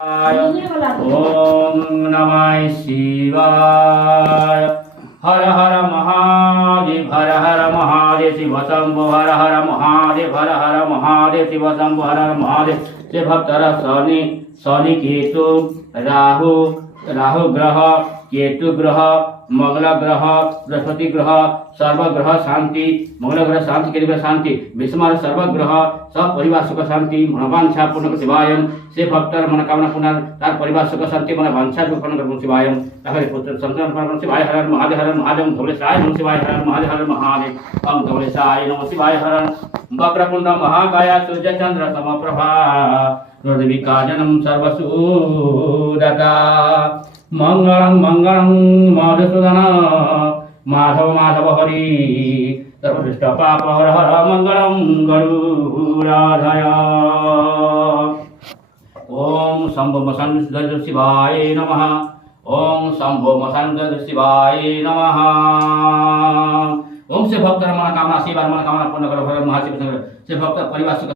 ओम नमः शिवाय। हर हर महादेव, हर हर महादेव, शिव शंभो हर हर महादेव, हर हर महादेव, शिव शंभो हर हर महादेव। से भक्तर शनि शनि केतु राहु राहु ग्रह केतु ग्रह मंगल ग्रह बृहस्पति ग्रह सर्वग्रह शांति मंगल ग्रह शांति केतु ग्रह शांति विषमार सर्वग्रह सब परिवार सुख शांति मनोवांछा पूर्ण शिवाय। से भक्तर मनोकामना पूर्ण तार परिवार सुख शांति मनोवांछा पूर्ण कर शिवाय। ताहले पुत्र संतान शिवाय हर हर महादेव, हर हर महादेव, धवलेशाय नमः शिवाय, हर हर महादेव, हर हर महादेव, ओम धवलेशाय नमः शिवाय। हर वक्रतुंड महाकाय सूर्यचंद्र समप्रभा निर्विकारं सर्वसूदता मंगलं मंगलं मधुसूदन माधव माधव हरि सर्वदुष्ट पाप हर हर मंगलं गरुडाधय। ओम शंभो मसंद शिवाय नमः। ओम शंभो मसंद शिवाय नमः। ओम से भक्त मनोकामना शिवाय मनोकामना पूर्ण करो हर महाशिव से भक्त परिवार